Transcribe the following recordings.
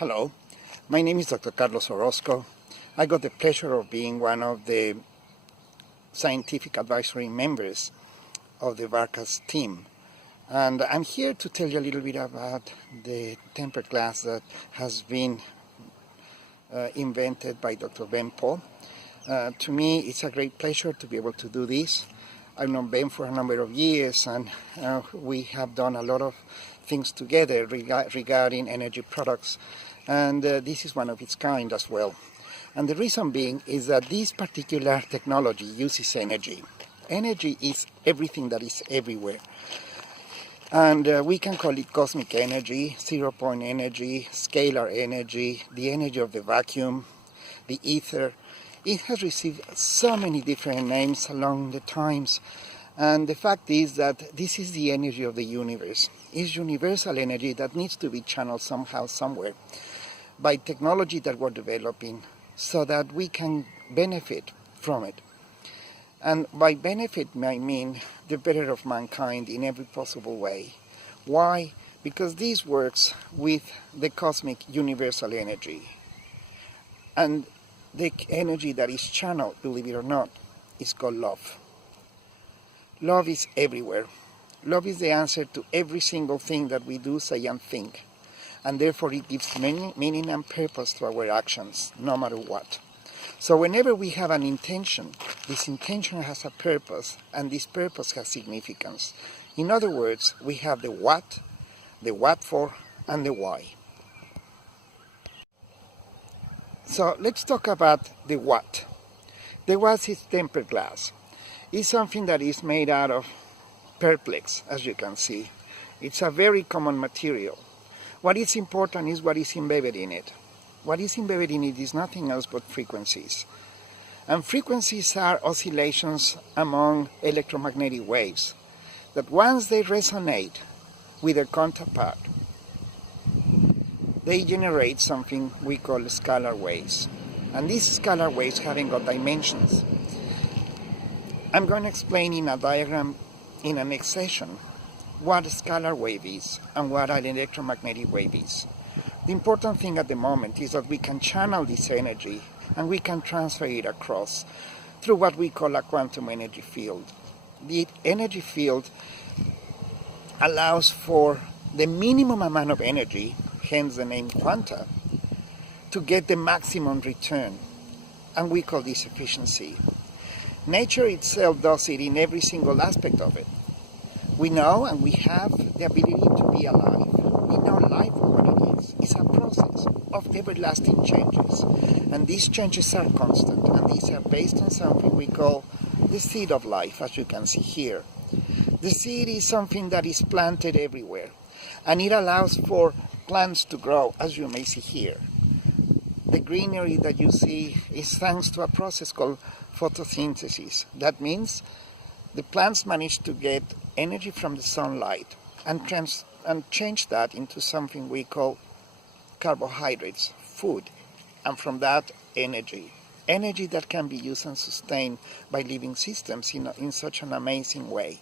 Hello, my name is Dr. Carlos Orozco. I got the pleasure of being one of the scientific advisory members of the Varcass team. And I'm here to tell you a little bit about the tempered glass that has been invented by Dr. Ben Paul. To me, it's a great pleasure to be able to do this. I've known Ben for a number of years, and we have done a lot of things together regarding energy products, and this is one of its kind as well. And the reason being is that this particular technology uses energy. Energy is everything that is everywhere. And we can call it cosmic energy, zero-point energy, scalar energy, the energy of the vacuum, the ether. It has received so many different names along the times. And the fact is that this is the energy of the universe. It's universal energy that needs to be channeled somehow, somewhere, by technology that we're developing so that we can benefit from it. And by benefit, I mean the better of mankind in every possible way. Why? Because this works with the cosmic universal energy. And the energy that is channeled, believe it or not, is called love. Love is everywhere. Love is the answer to every single thing that we do, say, and think. And therefore it gives meaning and purpose to our actions, no matter what. So whenever we have an intention, this intention has a purpose, and this purpose has significance. In other words, we have the what for, and the why. So let's talk about the what. The what is tempered glass. It's something that is made out of perplex, as you can see. It's a very common material. What is important is what is embedded in it. What is embedded in it is nothing else but frequencies. And frequencies are oscillations among electromagnetic waves that once they resonate with their counterpart, they generate something we call scalar waves. And these scalar waves haven't got dimensions. I'm going to explain in a diagram in the next session what a scalar wave is and what an electromagnetic wave is. The important thing at the moment is that we can channel this energy and we can transfer it across through what we call a quantum energy field. The energy field allows for the minimum amount of energy, hence the name quanta, to get the maximum return, and we call this efficiency. Nature itself does it in every single aspect of it. We know and we have the ability to be alive. We know life for what it is. It's a process of everlasting changes. And these changes are constant, and these are based on something we call the seed of life, as you can see here. The seed is something that is planted everywhere, and it allows for plants to grow, as you may see here. The greenery that you see is thanks to a process called photosynthesis. That means the plants manage to get energy from the sunlight and change that into something we call carbohydrates, food, and from that energy that can be used and sustained by living systems in such an amazing way.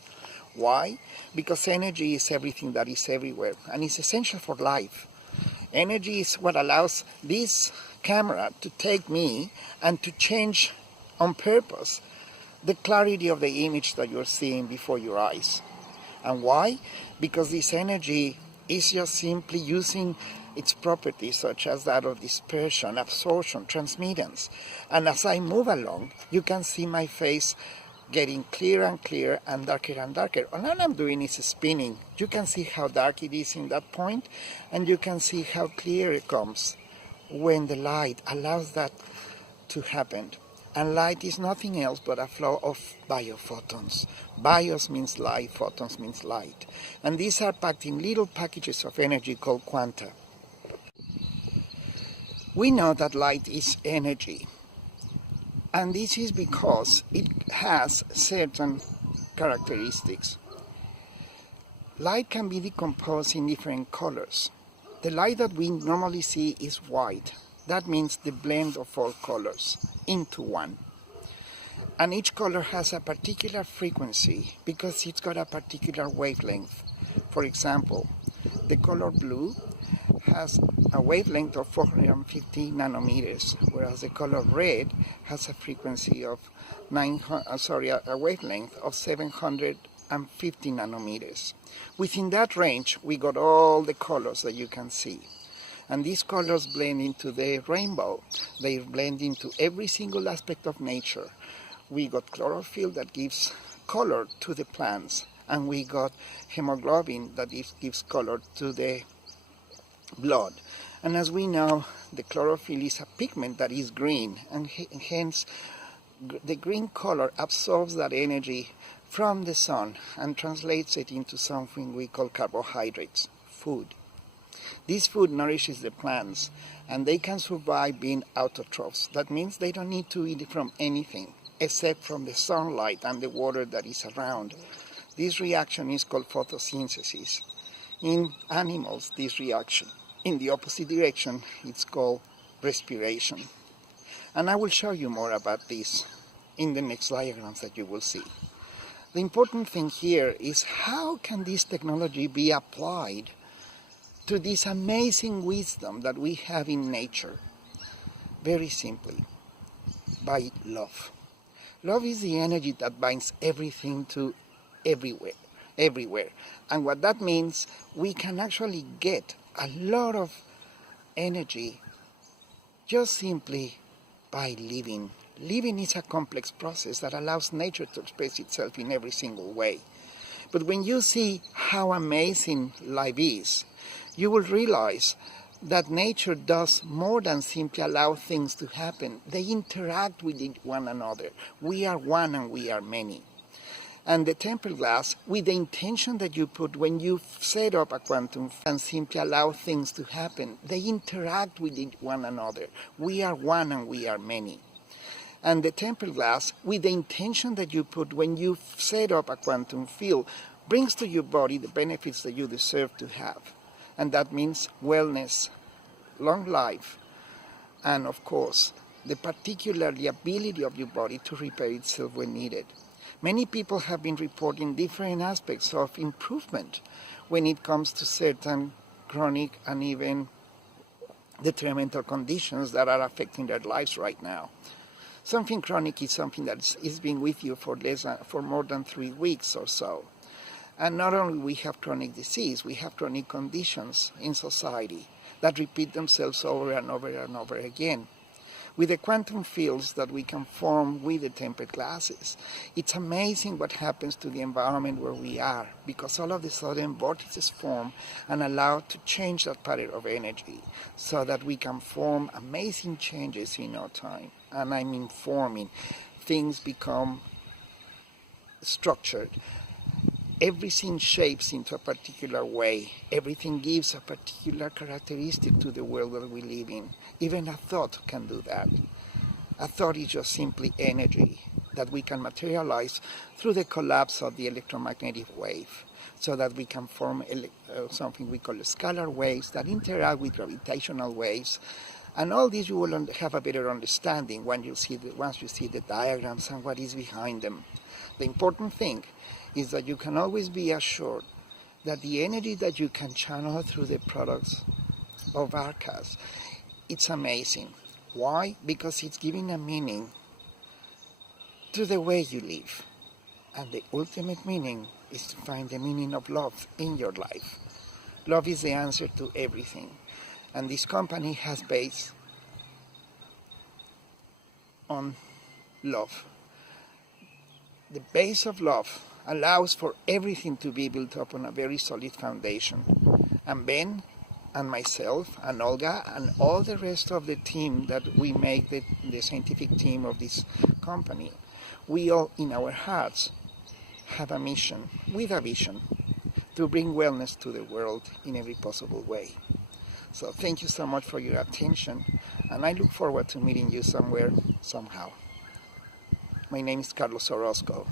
Why? Because energy is everything that is everywhere, and it's essential for life. Energy is what allows this camera to take me and to change on purpose the clarity of the image that you're seeing before your eyes. And why? Because this energy is just simply using its properties, such as that of dispersion, absorption, transmittance. And as I move along, you can see my face getting clearer and clearer and darker. All I'm doing is spinning. You can see how dark it is in that point, and you can see how clear it comes when the light allows that to happen. And light is nothing else but a flow of biophotons. Bios means life, photons means light. And these are packed in little packages of energy called quanta. We know that light is energy. And this is because it has certain characteristics. Light can be decomposed in different colors. The light that we normally see is white. That means the blend of all colors into one. And each color has a particular frequency because it's got a particular wavelength. For example, the color blue has a wavelength of 450 nanometers, whereas the color red has a frequency of a wavelength of 750 nanometers. Within that range, we got all the colors that you can see. And these colors blend into the rainbow. They blend into every single aspect of nature. We got chlorophyll that gives color to the plants, and we got hemoglobin that gives color to the blood. And as we know, the chlorophyll is a pigment that is green, and hence the green color absorbs that energy from the sun and translates it into something we call carbohydrates, food. This food nourishes the plants, and they can survive being autotrophs. That means they don't need to eat from anything except from the sunlight and the water that is around. This reaction is called photosynthesis. In animals, this reaction, in the opposite direction, it's called respiration. And I will show you more about this in the next diagrams that you will see. The important thing here is how can this technology be applied to this amazing wisdom that we have in nature? Very simply, by love. Love is the energy that binds everything to everywhere. And what that means, we can actually get a lot of energy just simply by living. Living is a complex process that allows nature to express itself in every single way. But when you see how amazing life is, you will realize that nature does more than simply allow things to happen. They interact with one another. We are one and we are many. And the tempered glass, with the intention that you put when you set up a quantum and simply allow things to happen, they interact with one another. We are one and we are many. And the tempered glass, with the intention that you put when you set up a quantum field, brings to your body the benefits that you deserve to have. And that means wellness, long life, and of course, the ability of your body to repair itself when needed. Many people have been reporting different aspects of improvement when it comes to certain chronic and even detrimental conditions that are affecting their lives right now. Something chronic is something that is being with you for more than 3 weeks or so. And not only we have chronic disease, we have chronic conditions in society that repeat themselves over and over and over again. With the quantum fields that we can form with the tempered glasses, it's amazing what happens to the environment where we are, because all of a sudden vortices form and allow to change that pattern of energy so that we can form amazing changes in our time. And I mean forming. Things become structured. Everything shapes into a particular way. Everything gives a particular characteristic to the world that we live in. Even a thought can do that. A thought is just simply energy that we can materialize through the collapse of the electromagnetic wave, so that we can form something we call scalar waves that interact with gravitational waves. And all this you will have a better understanding once you see the diagrams and what is behind them. The important thing is that you can always be assured that the energy that you can channel through the products of Varcass, it's amazing. Why? Because it's giving a meaning to the way you live. And the ultimate meaning is to find the meaning of love in your life. Love is the answer to everything. And this company has based on love. The base of love allows for everything to be built up on a very solid foundation. And Ben and myself and Olga and all the rest of the team that we make, the scientific team of this company, we all in our hearts have a mission with a vision to bring wellness to the world in every possible way. So thank you so much for your attention, and I look forward to meeting you somewhere, somehow. My name is Carlos Orozco.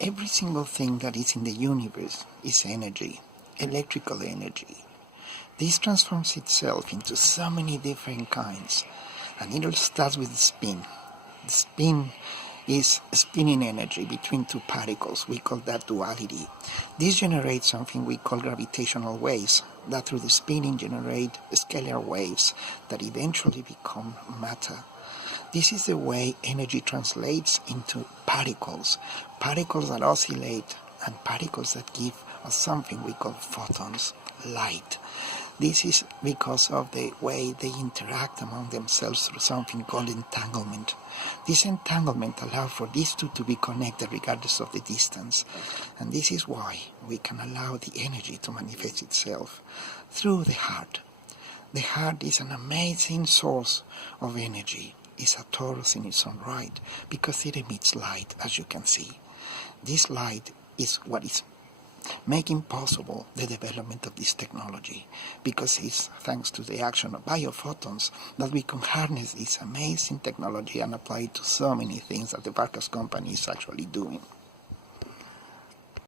Every single thing that is in the universe is energy, electrical energy. This transforms itself into so many different kinds, and it all starts with the spin. The spin is spinning energy between two particles. We call that duality. This generates something we call gravitational waves. that through the spinning generate scalar waves that eventually become matter. This is the way energy translates into particles that oscillate, and particles that give us something we call photons, light. This is because of the way they interact among themselves through something called entanglement. This entanglement allows for these two to be connected regardless of the distance. And this is why we can allow the energy to manifest itself through the heart. The heart is an amazing source of energy. It's a torus in its own right because it emits light, as you can see. This light is what is making possible the development of this technology, because it's thanks to the action of biophotons that we can harness this amazing technology and apply it to so many things that the Varcass company is actually doing.